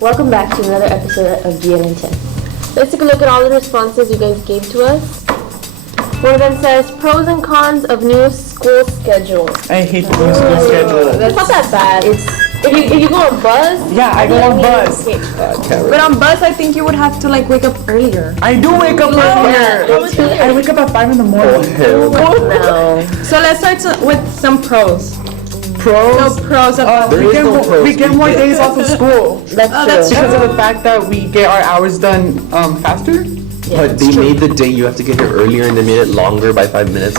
Welcome back to another episode of GNN10. Let's take a look at all the responses you guys gave to us. One of them says, pros and cons of new school schedule. I hate the new school schedule. It's not that bad. If you go on bus. Yeah, I go on bus. But on bus, I think you would have to like wake up earlier. I do wake up earlier. I wake up at 5 in the morning. No. So let's start with some pros. Pros? No pros of we get more days off of school. That's true. that's Because of the fact that we get our hours done faster. But they made the day you have to get here earlier and they made it longer by 5 minutes.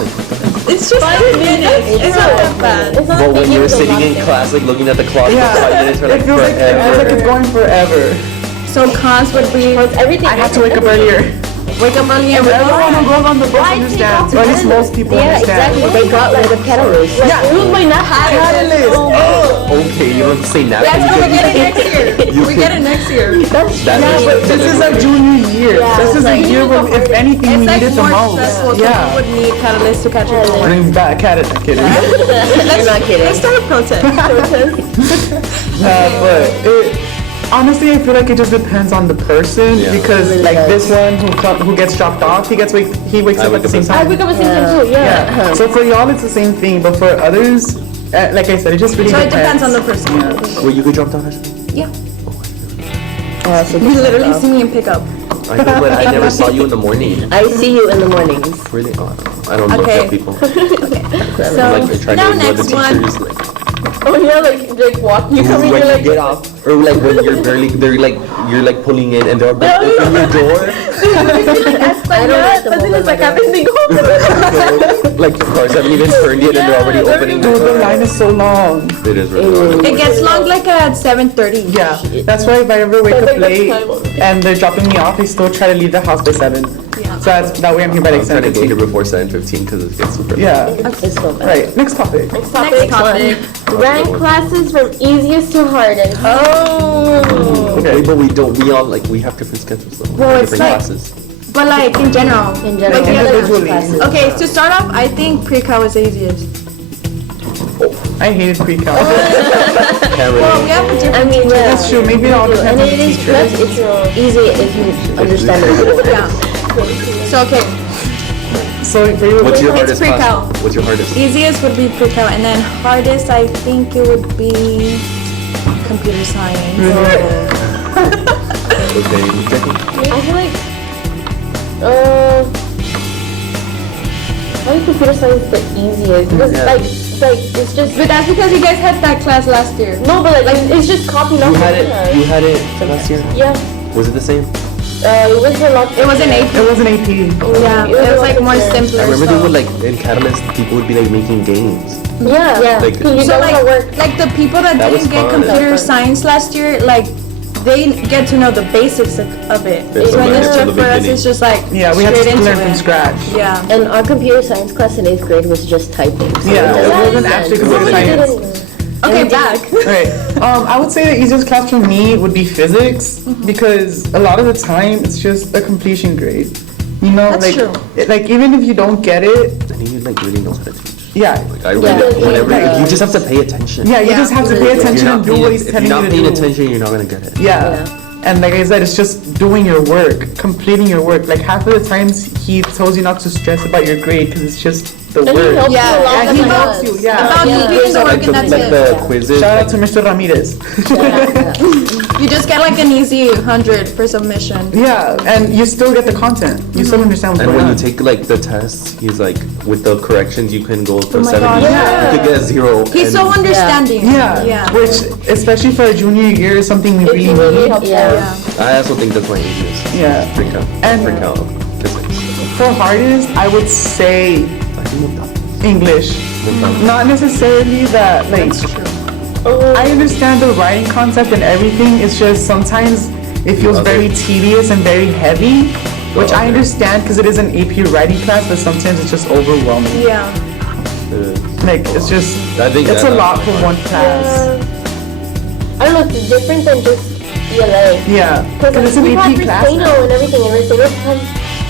It's just 5 minutes. It's not that bad. But when you're sitting in class, like looking at the clock for 5 minutes, for like it feels like it's going forever. So cons would be everything. I have to wake up earlier. Wake up early and Everyone who goes on the bus understands. Or at least most people understand. Exactly. They got like a catalyst. Yeah. You might not have Catalyst. Okay, you don't say that. that's what we get it next year. We get it next year. This is our junior year. This is a year where, if anything, we It's like need it the more most. stressful, so Yeah. you would need catalyst to catch your Bring back kidding. You're not kidding. Let's start a protest. But honestly, I feel like it just depends on the person because like this one who gets dropped off, he wakes up at the same I time. wake up at the same time too. Yeah. So for y'all, it's the same thing, but for others, like I said, it just really So it depends. depends on the person. Well, you could drop down. Yeah. So You literally see me in pickup. I know, but I never saw you in the morning. I see you in the mornings. Really? Oh, I don't look Okay. at people. So I'm like trying now to ignore the next one. teachers. Like, Oh yeah, like walk. You come in, when you're you like. get off, or like when you're barely, you're like pulling in and they're about to open your door. I don't like the moment like I've been thinking. Like the cars haven't even turned yet and they're already opening the Dude, the door. line is so long. It is really long. It gets long like at 7:30. Yeah, that's why if I ever wake up late and they're dropping me off, I still try to leave the house by 7. Yeah. So that way I'm here by like I'm trying to get here 7:15. before 7:15 because it gets super late. Yeah. It's so bad. Right. Next topic. Next topic. Rank classes from easiest to hardest. Oh. Okay. But we all like, we have different schedules though. Well, it's different like- classes. But like in general. In general, Like, individually. okay, to start off, I think pre-cal is the easiest. I hated pre-cal. Can't Well, really. we have a different. I mean, yeah. That's true. Maybe it all depends And on the it is teacher. plus it's easy if you understand it. Yeah. So okay, So for you, What's your It's hardest pre-cal. class? What's your hardest? easiest would be pre-cal, and then hardest I think it would be computer science. Okay, Jackie? I feel like I think computer science is the easiest because like it's just But that's because you guys had that class last year. no, but like it's just copying off. You had it last year? Yeah. Was it the same? It was a lot. It was an AP. it was an AP. Yeah, it was like more simpler. I remember so. they would like, in Catalyst, people would be like making games. Yeah. Like- Because you So don't want to work. like the people that That was didn't get fun. computer science last year, like they get to know the basics of it. They So in learn this it year from the for us, beginning. it's just like Yeah, we had straight to into learn from it. scratch. Yeah. And our computer science class in 8th grade was just typing. So Yeah, doesn't it wasn't make actually sense. computer It science. didn't- Okay, back. Right. I would say the easiest class for me would be physics because a lot of the time it's just a completion grade. You know, That's like true. like even if you don't get it, And you like really know how to teach. yeah. Like I really, whenever, you just have to pay attention. Yeah, you Yeah. just have to pay If you're attention not and do paying- what he's if telling you're you not to paying do. attention, you're not gonna get it. Yeah. And like I said, it's just doing your work, completing your work. Like half of the times he tells you not to stress about your grade because it's just the And he work. helps Yeah, you a lot. and he with helps us. you, yeah. About Yeah. completing the work Like and that's the it. quizzes. Shout out like, to Mr. Ramirez. You just get like an easy 100 for submission. Yeah, and you still get the content. You still understand what's and going when on. you take like the tests, he's like, with the corrections, you can go for my 70. God, yeah. You could get a 0. He's so understanding. Yeah, Yeah. which especially for a junior year is something we It really really need. helps Yeah. out. I also think that's my easiest. Yeah. Pre-cal. And- Pre-cal physics. For hardest, I would say English. Not necessarily that like I understand the writing concept and everything. It's just sometimes it feels very tedious and very heavy, which I understand because it is an AP writing class, but sometimes it's just overwhelming. Yeah. Like it's just I think it's a lot for one class. I don't know. It's different than just ELA. Yeah, because it's an we AP class. Restaino now. and everything, and Restaino has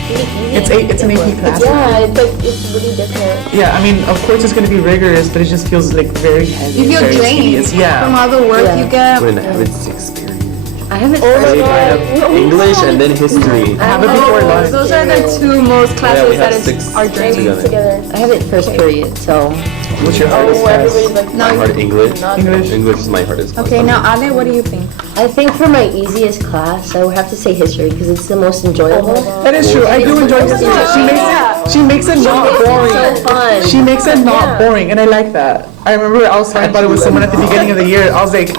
really easy. It's an AP class. Yeah, it's like it's really different. Yeah, I mean, of course it's gonna be rigorous, but it just feels like very heavy. You feel very drained tedious. Yeah. from all the work Yeah. you get. Wouldn't have its experience. I I have it Oh my first. god. English and then history. I have it before lunch. Those are the two most Yeah, classes we have that six are draining. together. I have it first period, so. What's your hardest Oh, test? everybody's like, No, Hard English. English. English is my hardest class. Okay, now Ale, what do you think? I think for my easiest class, I would have to say history because it's the most enjoyable. That is true. I do enjoy history. She makes it not boring. So fun. She makes it not boring, and I like that. I remember I was talking about it with someone at the beginning of the year. I was like,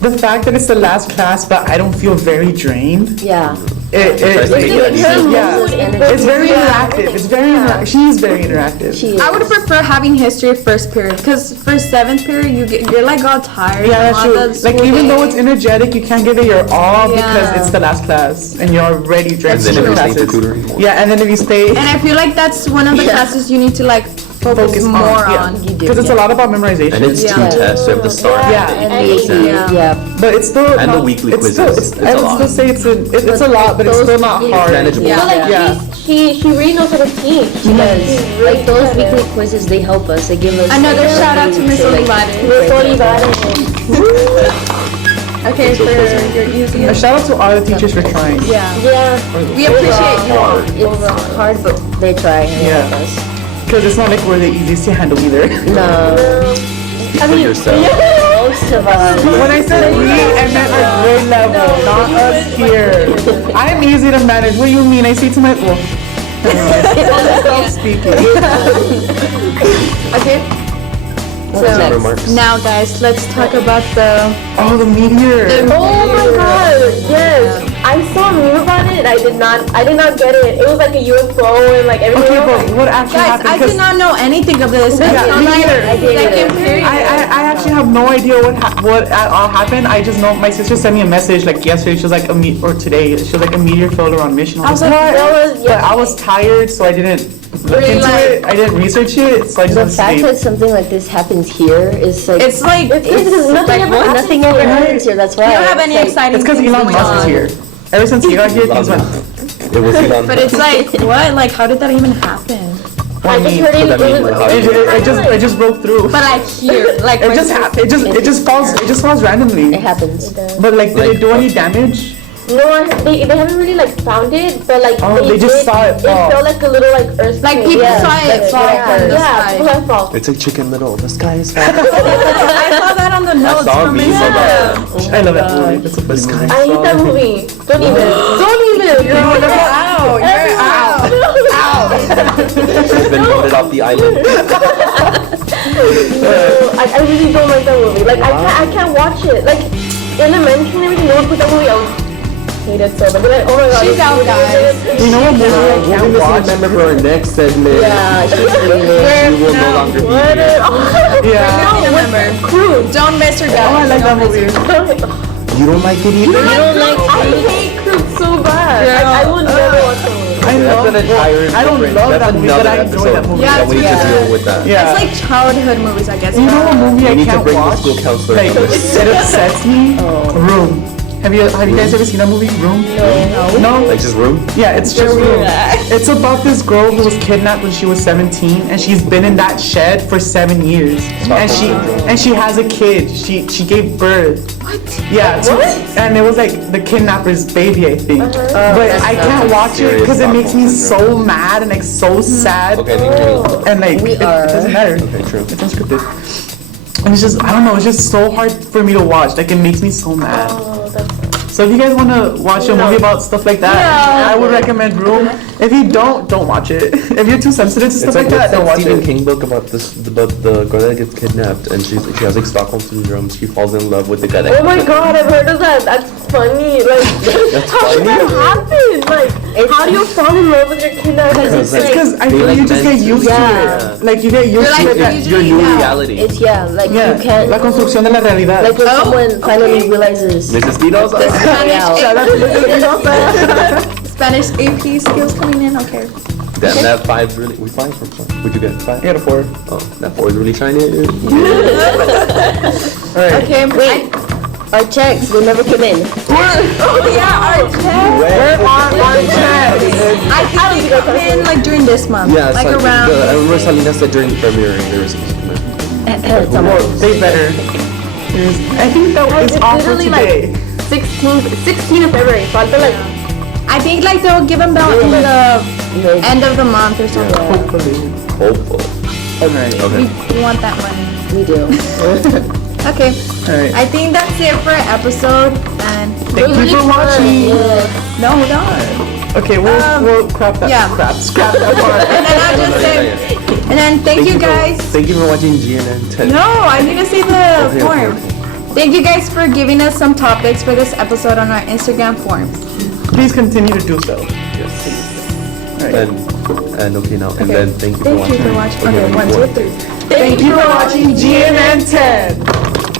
the fact that it's the last class, but I don't feel very drained. Yeah. It Tries to make it it's, easy. yeah. It's very interactive. It's very interactive. She's very interactive. She is. I would prefer having history first period because for seventh period you're like all tired. Yeah, from that's all true. the Like school even though days. it's energetic, you can't give it your all because Yeah. it's the last class and you're already drenched And in then the if you stay for classes. tutoring more. Yeah, and then if you stay, And I feel like that's one of the classes you need to like focus more on. You do, because it's a lot about memorization. And it's two Yeah. tests. You have to start Yeah. and And the AP, exam. yeah. But it's still And the not- weekly it's still, quizzes. it's, It's I a would lot. still say it's a lot, but it's still not hard. Manageable. Yeah. but like Yeah. she really knows how to teach. She does. She's really Like those good at weekly it. quizzes, they help us. They give us. Another like, shout out to Miss like, Olivares. Miss Olivares. Okay, for your A easiest. shout out to all the teachers for trying. Yeah. Yeah. We appreciate you all. It's hard, but they try and they Yeah. help us. Because it's not like we're the easiest to handle either. No. Speak for yourself. Most of us. When I said we, I meant our grade level, not us here. I'm easy to manage. What do you mean? I say to my well, speaking. Okay. So remarks? now guys, let's talk about the Oh, the meteor. Oh my god, yes. I saw a meme about it. I did not get it. It was like a UFO and like everything. Okay, else. but what actually guys. happened? I did 'Cause not know anything of this. Yeah, until me like neither. I didn't second either. period. I actually have no idea what all happened. I just know my sister sent me a message like yesterday. She was like or today. She was like a meteor fell around Mission. I was like, what? That was But I was tired, so I didn't look Really, into like- it. I didn't research it, so I just The went to fact sleep. that something like this happens here is like. It's like It's because nothing ever happens. Nothing ever happens here. That's why. we don't have It's any like- exciting It's because things Elon going Musk is on. here. Ever since he got here, things went. It was Elon. But it's like what? Like how did that even happen? I just heard it. But I mean, It was. how It just broke through. But like here, like It just happened. It just falls randomly. It happens. But like, did Like- it do any damage? No, they haven't really like found it, but like Oh, they just saw it fall. It felt like a little like earthquake. Like people Yeah. saw it Like, fall yeah, from the yeah, sky. people have fall. It's like Chicken Little. The sky is falling. I saw that on the notes saw from me, Insta. saw that. I love that movie. That's a funny movie. I hate that movie. Don't even. You're Ow, you're out. She's been voted off the island. I really don't like that movie. Like I can't watch it. Like elementary and everything. No one put that movie. I would hate it so much. Like, oh my god. She's out, guys. You know what movie I We're can't missing a watch? member for our next segment. Yeah, she's leaving. She will no longer be What? here. Yeah. Remember, Cruise. don't miss her, guys. Oh, I like that movie. You don't like it either? I hate Cruise so bad. I will never watch that movie. I love That's an entire I don't different- love that's that movie, but I another enjoy that episode. movie. Yeah, That we need to yeah. deal with that. Yeah. It's like childhood movies, I guess. You know what movie I We need to can't bring the watch? school counselor Like, on this. it upsets me. Room. Have you guys ever seen that movie, Room? No. Like just room? Yeah, it's just Room. It's about this girl who was kidnapped when she was 17, and she's been in that shed for 7 years. And she has a kid. She gave birth. What? Yeah. And it was like the kidnapper's baby, I think. But I can't watch it because it makes me so mad and like so sad. Okay, I think you're And like it doesn't matter. okay, true. It's unscripted. And it's just, I don't know, it's just so hard for me to watch. Like, it makes me so mad. So if you guys want to watch a movie about stuff like that, I would recommend Room. If you don't watch it. If you're too sensitive to stuff It's like that, don't watch Stephen it. King book about the girl that gets kidnapped and she has like Stockholm syndrome. She falls in love with the guy that. Oh my god, I've heard of that. That's funny. Like, how did that happen? Like, how do you fall in love with your kidnapper? It's because I feel you just get used to it. Like, you get used to like, it. It's your new reality. It's like Yeah, you can't. la construcción de la realidad. Like when someone finally realizes. Mrs. Espinosa. Spanish AP skills coming in. Okay. That 5's really. We 5 from 5. Would you get 5? I got a 4. Oh, that 4 is really shiny. Alright. Okay. Wait, our checks, they never came in. Oh yeah, our check. Where are our checks? I think they come in like during this month. Yeah, like so around. I remember Selena said during February there was supposed to come in. Well, they better. I think that is off for literally, like, today. 16th of February. Falta like I think like they'll give them out in the Maybe. end of the month or something. Hopefully. Hopefully. Alright. Okay. We want that money. We do. Okay. Alright. I think that's it for our episode. And Thank you for watching. no, hold on. Okay, we'll scrap that. yeah. Scrap that part. And then I'll just say, and then thank you guys. Thank you for watching GNN10. No, I need to say the Okay, form. okay. Thank you guys for giving us some topics for this episode on our Instagram forms. Please continue to do so. Yes. Alright. And okay now. And Okay. then thank you for Thank watching. you for watching. Okay, Okay, 1, 2, 3. Thank you for watching GNN10.